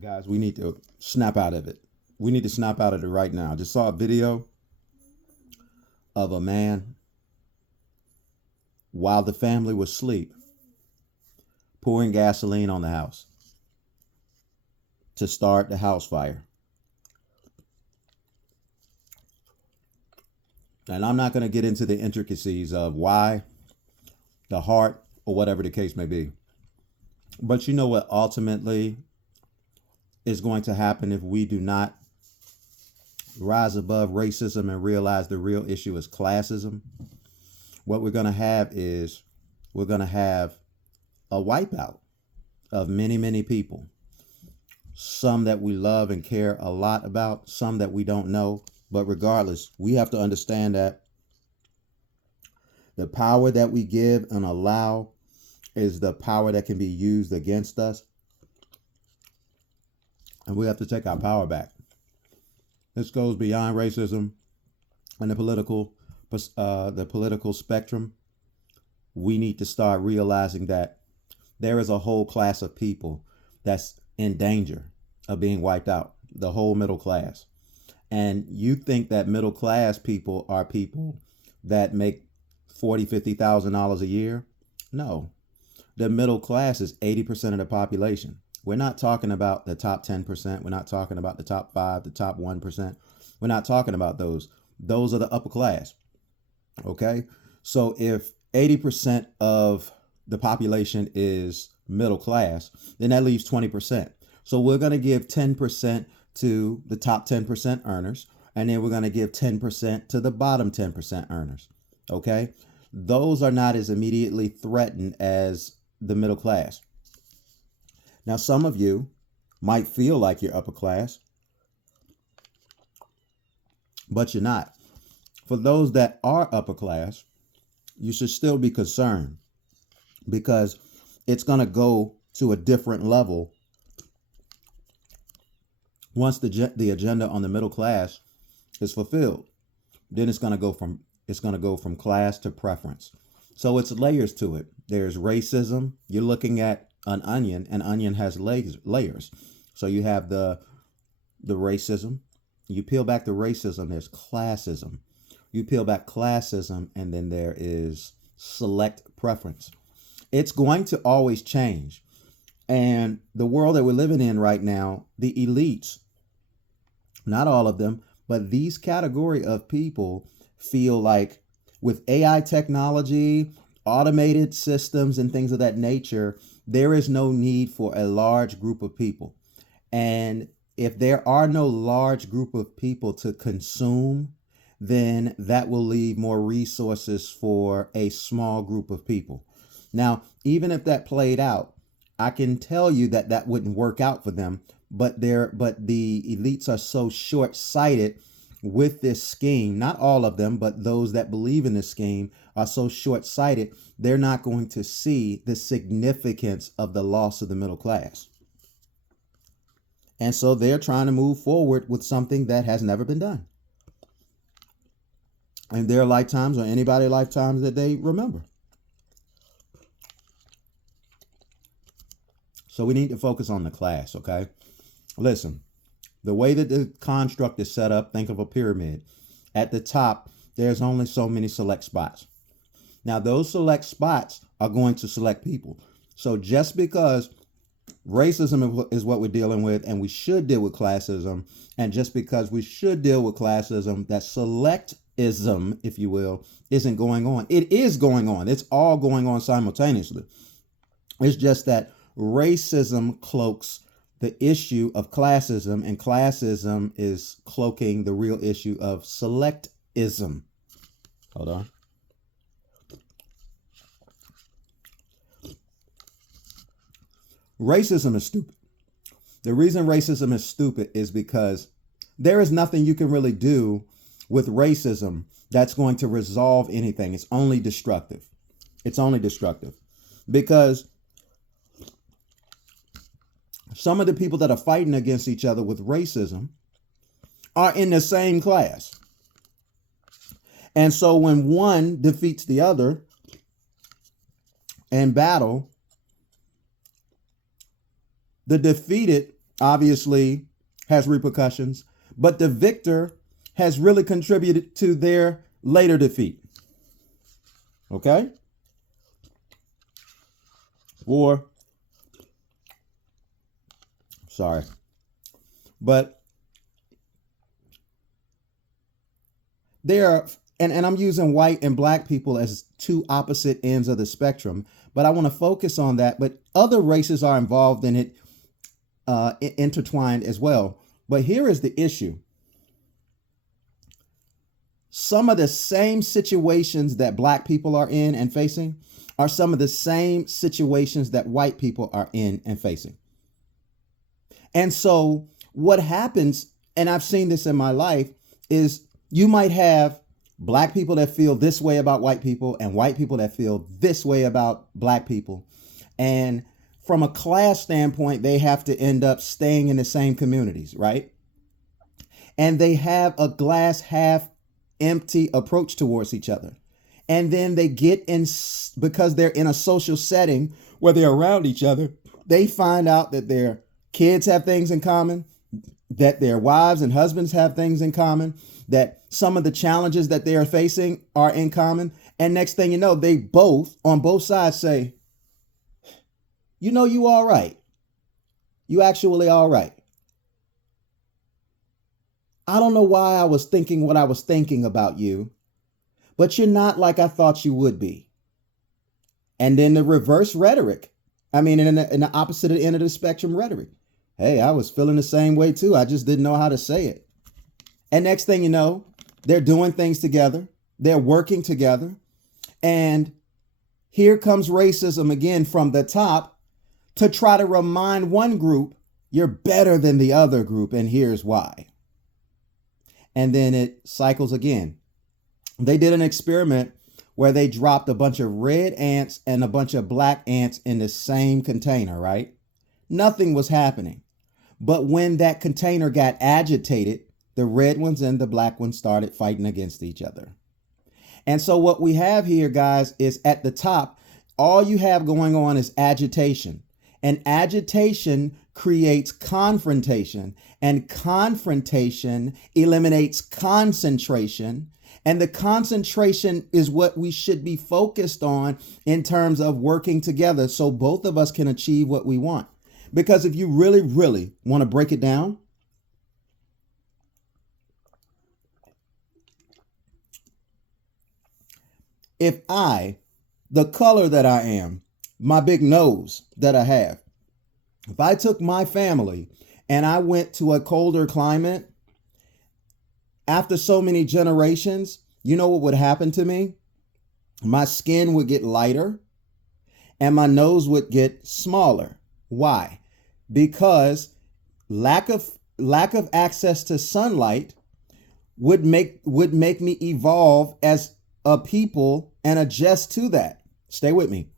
Guys, we need to snap out of it. We need to snap out of it right now. I just saw a video of a man while the family was asleep pouring gasoline on the house to start the house fire. And I'm not going to get into the intricacies of why, the heart, or whatever the case may be. But you know what ultimately is going to happen if we do not rise above racism and realize the real issue is classism? What we're going to have is we're going to have a wipeout of many, many people. Some that we love and care a lot about, some that we don't know. But regardless, we have to understand that the power that we give and allow is the power that can be used against us. And we have to take our power back. This goes beyond racism and the political spectrum. We need to start realizing that there is a whole class of people that's in danger of being wiped out, the whole middle class. And you think that middle class people are people that make $40,000, $50,000 a year? No. The middle class is 80% of the population. We're not talking about the top 10%. We're not talking about the top 5, the top 1%. We're not talking about those. Those are the upper class. Okay? So if 80% of the population is middle class, then that leaves 20%. So we're going to give 10% to the top 10% earners, and then we're going to give 10% to the bottom 10% earners. Okay? Those are not as immediately threatened as the middle class. Now, some of you might feel like you're upper class, but you're not. For those that are upper class, you should still be concerned because it's going to go to a different level once the agenda on the middle class is fulfilled. Then it's going to go from class to preference. So it's layers to it. There's racism. You're looking at an onion. An onion has layers. So you have the racism. You peel back the racism, there's classism. You peel back classism, and then there is select preference. It's going to always change. And the world that we're living in right now, the elites, not all of them, but these category of people feel like with AI technology, automated systems, and things of that nature, there is no need for a large group of people. And if there are no large group of people to consume, then that will leave more resources for a small group of people. Now, even if that played out, I can tell you that that wouldn't work out for them, but the elites are so short-sighted with this scheme. Not all of them, but those that believe in this scheme are so short-sighted, they're not going to see the significance of the loss of the middle class. And so they're trying to move forward with something that has never been done in their lifetimes or anybody's lifetimes that they remember. So we need to focus on the class, okay? Listen, the way that the construct is set up, think of a pyramid. At the top, there's only so many select spots. Now, those select spots are going to select people. So just because racism is what we're dealing with, and we should deal with classism, and just because we should deal with classism, that selectism, if you will, isn't going on. It is going on. It's all going on simultaneously. It's just that racism cloaks the issue of classism, and classism is cloaking the real issue of selectism. Hold on. Racism is stupid. The reason racism is stupid is because there is nothing you can really do with racism that's going to resolve anything. It's only destructive. It's only destructive because some of the people that are fighting against each other with racism are in the same class. And so when one defeats the other in battle, the defeated obviously has repercussions, but the victor has really contributed to their later defeat. Okay? Or, sorry, but there are, and I'm using white and black people as two opposite ends of the spectrum, but I want to focus on that. But other races are involved in it, intertwined as well. But here is the issue. Some of the same situations that black people are in and facing are some of the same situations that white people are in and facing. And so what happens, and I've seen this in my life, is you might have black people that feel this way about white people and white people that feel this way about black people. And from a class standpoint, they have to end up staying in the same communities, right? And they have a glass half empty approach towards each other. And then they get in, because they're in a social setting where they're around each other, they find out that their kids have things in common, that their wives and husbands have things in common, that some of the challenges that they are facing are in common. And next thing you know, they both, on both sides, say, you know, you all right. You actually all right. I don't know why I was thinking what I was thinking about you, but you're not like I thought you would be. And then the reverse rhetoric. I mean, in the opposite end of the spectrum rhetoric. Hey, I was feeling the same way too. I just didn't know how to say it. And next thing you know, they're doing things together. They're working together. And here comes racism again from the top to try to remind one group you're better than the other group. And here's why. And then it cycles again. They did an experiment where they dropped a bunch of red ants and a bunch of black ants in the same container, right? Nothing was happening. But when that container got agitated, the red ones and the black ones started fighting against each other. And so what we have here, guys, is at the top, all you have going on is agitation. And agitation creates confrontation, and confrontation eliminates concentration. And the concentration is what we should be focused on in terms of working together so both of us can achieve what we want. Because if you really, really want to break it down, if the color that I am, my big nose that I have, if I took my family and I went to a colder climate, after so many generations, you know what would happen to me? My skin would get lighter and my nose would get smaller. Why? Because lack of access to sunlight would make me evolve as a people and adjust to that. Stay with me.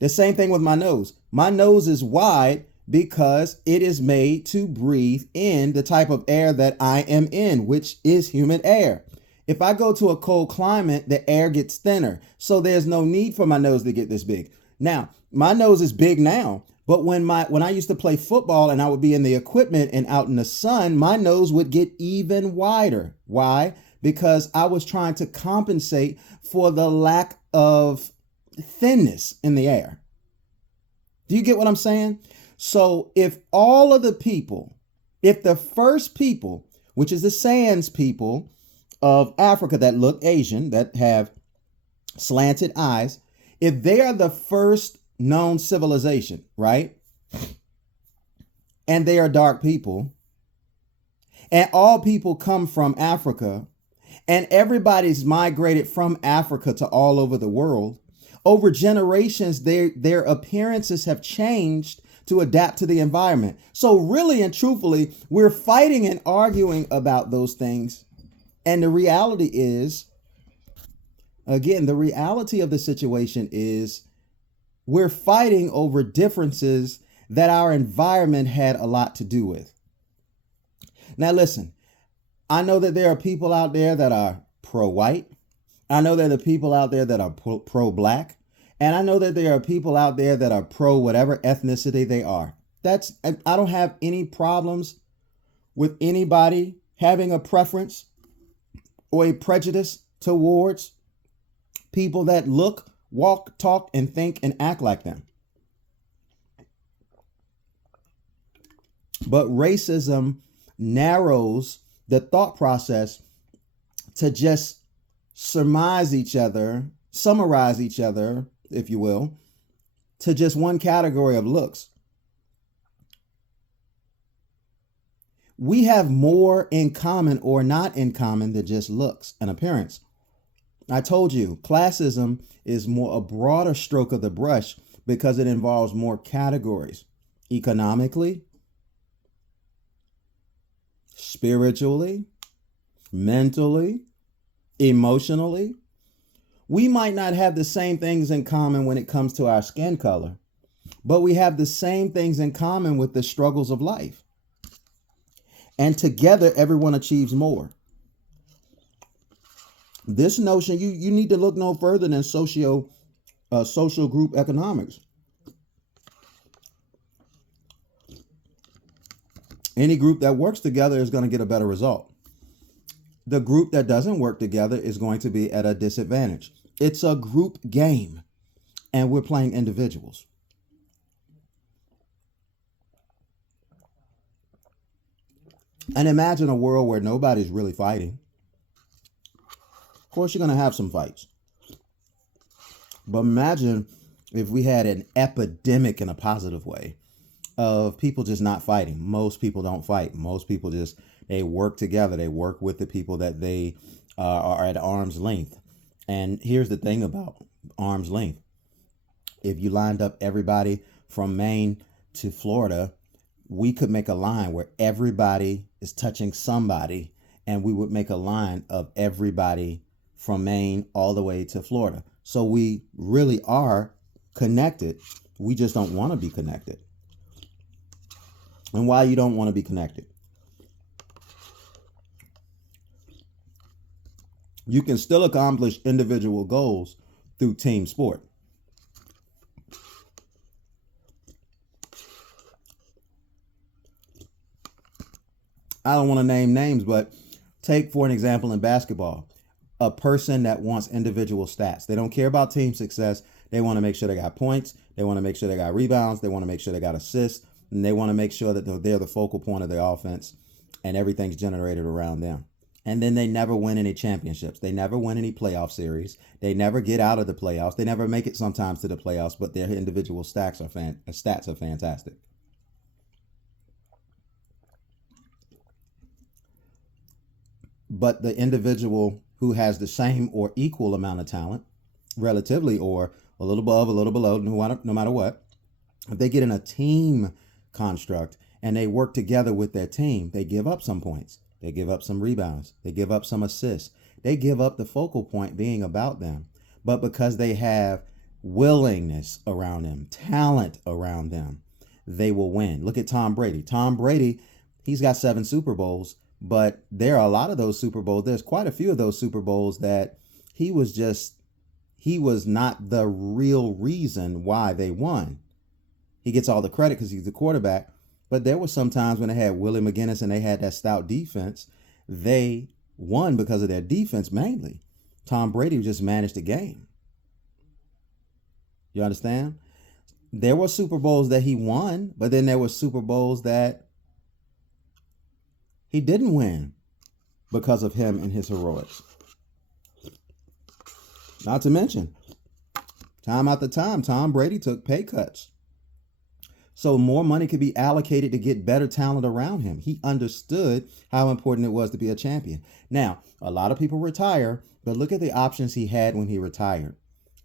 The same thing with my nose. My nose is wide because it is made to breathe in the type of air that I am in, which is humid air. If I go to a cold climate, the air gets thinner. So there's no need for my nose to get this big. Now, my nose is big now, but when I used to play football and I would be in the equipment and out in the sun, my nose would get even wider. Why? Because I was trying to compensate for the lack of thinness in the air. Do you get what I'm saying? So if all of the people, if the first people, which is the Sands people of Africa that look Asian, that have slanted eyes, if they are the first known civilization, right? And they are dark people, and all people come from Africa, and everybody's migrated from Africa to all over the world, over generations, their appearances have changed to adapt to the environment. So really and truthfully, we're fighting and arguing about those things. And the reality is, again, the reality of the situation is we're fighting over differences that our environment had a lot to do with. Now, listen, I know that there are people out there that are pro-white. I know that there are people out there that are pro-black. And I know that there are people out there that are pro whatever ethnicity they are. I don't have any problems with anybody having a preference or a prejudice towards people that look, walk, talk, and think and act like them. But racism narrows the thought process to just summarize each other, if you will, to just one category of looks. We have more in common or not in common than just looks and appearance. I told you, classism is more a broader stroke of the brush because it involves more categories. Economically, spiritually, mentally, emotionally. We might not have the same things in common when it comes to our skin color, but we have the same things in common with the struggles of life. And together, everyone achieves more. This notion, you need to look no further than social group economics. Any group that works together is going to get a better result. The group that doesn't work together is going to be at a disadvantage. It's a group game, and we're playing individuals. And imagine a world where nobody's really fighting. Of course, you're going to have some fights. But imagine if we had an epidemic in a positive way of people just not fighting. Most people don't fight. Most people they work together. They work with the people that they are at arm's length. And here's the thing about arm's length. If you lined up everybody from Maine to Florida, we could make a line where everybody is touching somebody, and we would make a line of everybody from Maine all the way to Florida. So we really are connected. We just don't want to be connected. And why you don't want to be connected? You can still accomplish individual goals through team sport. I don't want to name names, but take for an example in basketball, a person that wants individual stats. They don't care about team success. They want to make sure they got points. They want to make sure they got rebounds. They want to make sure they got assists. And they want to make sure that they're the focal point of the offense and everything's generated around them. And then they never win any championships. They never win any playoff series. They never get out of the playoffs. They never make it sometimes to the playoffs, but their individual stats are fantastic. But the individual who has the same or equal amount of talent, relatively, or a little above, a little below, no matter what, if they get in a team construct and they work together with their team, they give up some points. They give up some rebounds. They give up some assists. They give up the focal point being about them. But because they have willingness around them, talent around them, they will win. Look at Tom Brady. Tom Brady, he's got 7 Super Bowls, but there are a lot of those Super Bowls. There's quite a few of those Super Bowls that he was not the real reason why they won. He gets all the credit because he's the quarterback. But there were some times when they had Willie McGinnis and they had that stout defense. They won because of their defense mainly. Tom Brady just managed the game. You understand? There were Super Bowls that he won, but then there were Super Bowls that he didn't win because of him and his heroics. Not to mention, time after time, Tom Brady took pay cuts. So more money could be allocated to get better talent around him. He understood how important it was to be a champion. Now, a lot of people retire, but look at the options he had when he retired.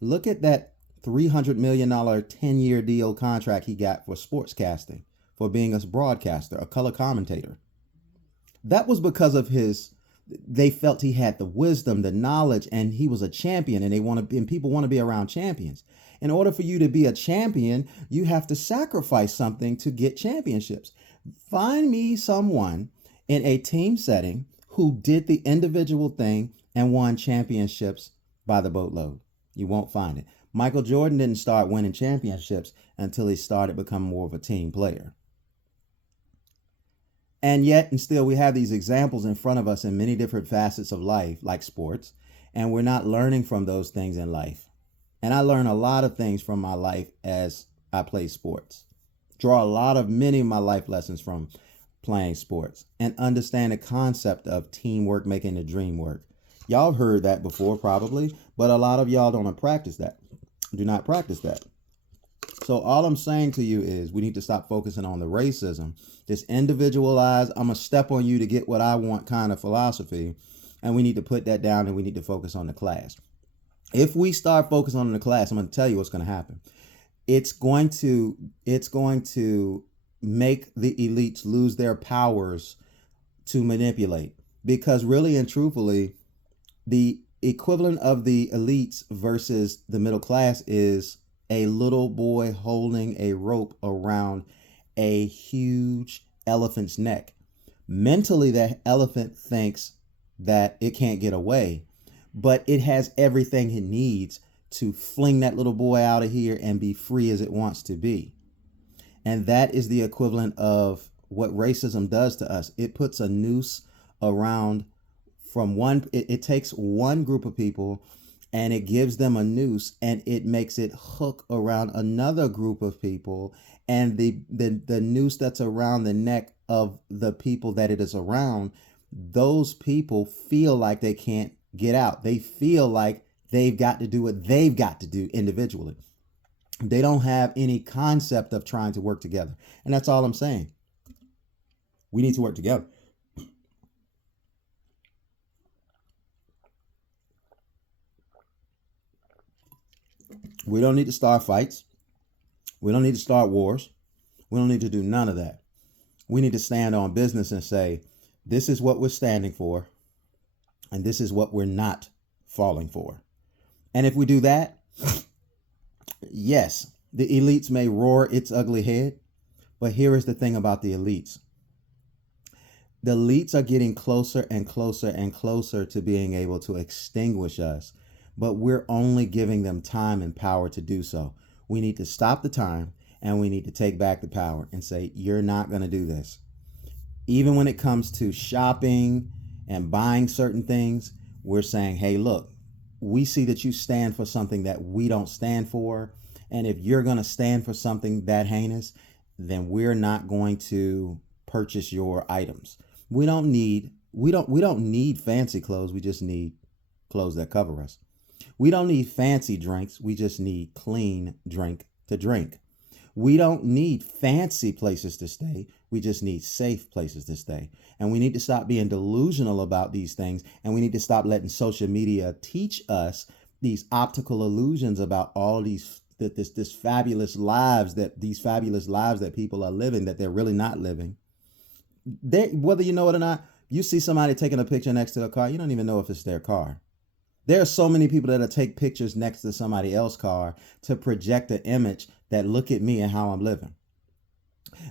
Look at that $300 million 10-year deal contract he got for sportscasting, for being a broadcaster, a color commentator. That was because of they felt he had the wisdom, the knowledge, and he was a champion, and people want to be around champions. In order for you to be a champion, you have to sacrifice something to get championships. Find me someone in a team setting who did the individual thing and won championships by the boatload. You won't find it. Michael Jordan didn't start winning championships until he started becoming more of a team player. And yet, and still, we have these examples in front of us in many different facets of life, like sports, and we're not learning from those things in life. And I learn a lot of things from my life as I play sports. Draw many of my life lessons from playing sports and understand the concept of teamwork making the dream work. Y'all have heard that before probably, but a lot of y'all don't practice that. Do not practice that. So all I'm saying to you is we need to stop focusing on the racism, this individualized, I'm going to step on you to get what I want kind of philosophy. And we need to put that down and we need to focus on the class. If we start focusing on the class, I'm going to tell you what's going to happen. It's going to make the elites lose their powers to manipulate, because really and truthfully, the equivalent of the elites versus the middle class is a little boy holding a rope around a huge elephant's neck. Mentally, that elephant thinks that it can't get away, but it has everything it needs to fling that little boy out of here and be free as it wants to be. And that is the equivalent of what racism does to us. It puts a noose around it takes one group of people and it gives them a noose and it makes it hook around another group of people. And the noose that's around the neck of the people that it is around, those people feel like they can't get out. They feel like they've got to do what they've got to do individually. They don't have any concept of trying to work together. And that's all I'm saying. We need to work together. We don't need to start fights. We don't need to start wars. We don't need to do none of that. We need to stand on business and say, this is what we're standing for, and this is what we're not falling for. And if we do that, yes, the elites may roar its ugly head, but here is the thing about the elites. The elites are getting closer and closer and closer to being able to extinguish us, but we're only giving them time and power to do so. We need to stop the time and we need to take back the power and say, you're not going to do this. Even when it comes to shopping and buying certain things, we're saying, hey, look, we see that you stand for something that we don't stand for. And if you're going to stand for something that heinous, then we're not going to purchase your items. We don't need fancy clothes. We just need clothes that cover us. We don't need fancy drinks. We just need clean drink to drink. We don't need fancy places to stay. We just need safe places to stay. And we need to stop being delusional about these things. And we need to stop letting social media teach us these optical illusions about all these fabulous lives that people are living that they're really not living. Whether you know it or not, you see somebody taking a picture next to a car, you don't even know if it's their car. There are so many people that'll take pictures next to somebody else's car to project an image that look at me and how I'm living.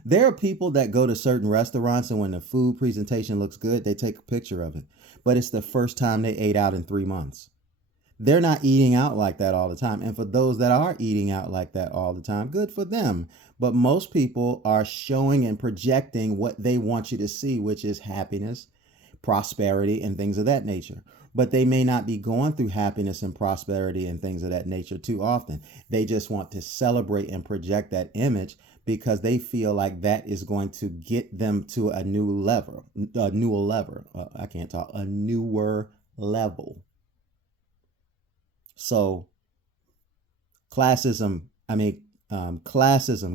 There are people that go to certain restaurants and when the food presentation looks good, they take a picture of it. But it's the first time they ate out in 3 months. They're not eating out like that all the time. And for those that are eating out like that all the time, good for them. But most people are showing and projecting what they want you to see, which is happiness, prosperity, and things of that nature. But they may not be going through happiness and prosperity and things of that nature too often. They just want to celebrate and project that image because they feel like that is going to get them to a newer level. So classism,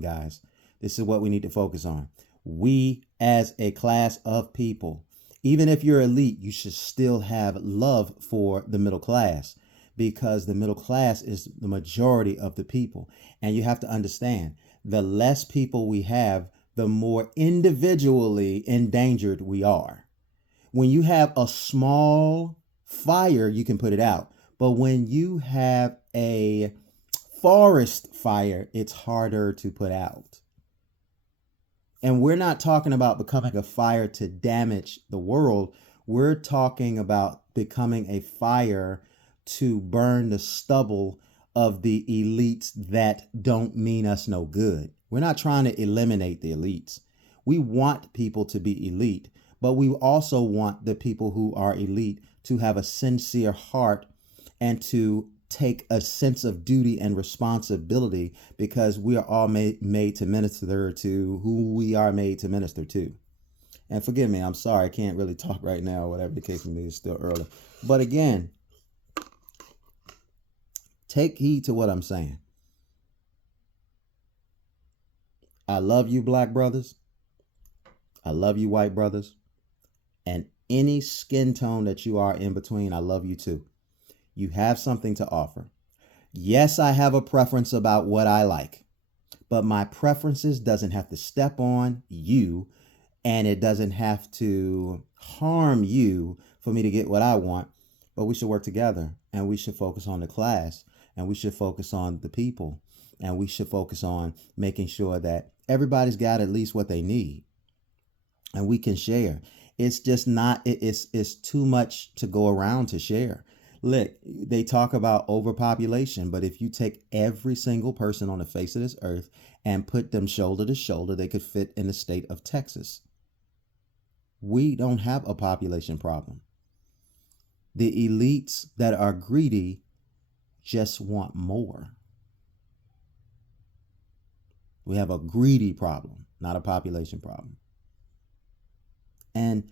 guys, this is what we need to focus on. We as a class of people, even if you're elite, you should still have love for the middle class because the middle class is the majority of the people. And you have to understand, the less people we have, the more individually endangered we are. When you have a small fire, you can put it out. But when you have a forest fire, it's harder to put out. And we're not talking about becoming a fire to damage the world. We're talking about becoming a fire to burn the stubble of the elites that don't mean us no good. We're not trying to eliminate the elites. We want people to be elite, but we also want the people who are elite to have a sincere heart and to take a sense of duty and responsibility, because we are all made to minister to who we are made to minister to. And forgive me, I'm sorry, I can't really talk right now, whatever the case may be, it's still early. But again, take heed to what I'm saying. I love you, black brothers. I love you, white brothers. And any skin tone that you are in between, I love you too. You have something to offer. Yes, I have a preference about what I like, but my preferences doesn't have to step on you, and it doesn't have to harm you for me to get what I want. But we should work together, and we should focus on the class, and we should focus on the people, and we should focus on making sure that everybody's got at least what they need, and we can share. It's just not, it's too much to go around to share. Look, they talk about overpopulation, but if you take every single person on the face of this earth and put them shoulder to shoulder, they could fit in the state of Texas. We don't have a population problem. The elites that are greedy just want more. We have a greedy problem, not a population problem. And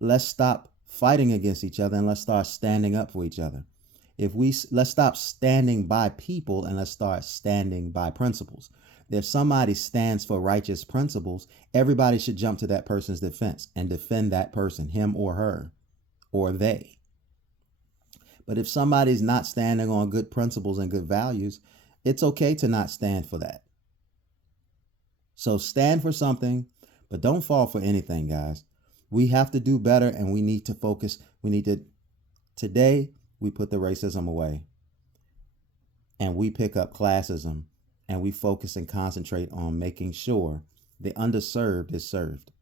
let's stop fighting against each other, and let's start standing up for each other. Let's stop standing by people, and let's start standing by principles. If somebody stands for righteous principles, everybody should jump to that person's defense and defend that person, him or her, or they. But if somebody's not standing on good principles and good values, it's okay to not stand for that. So stand for something, but don't fall for anything, guys. We have to do better, and we need to focus. Today, we put the racism away, and we pick up classism, and we focus and concentrate on making sure the underserved is served.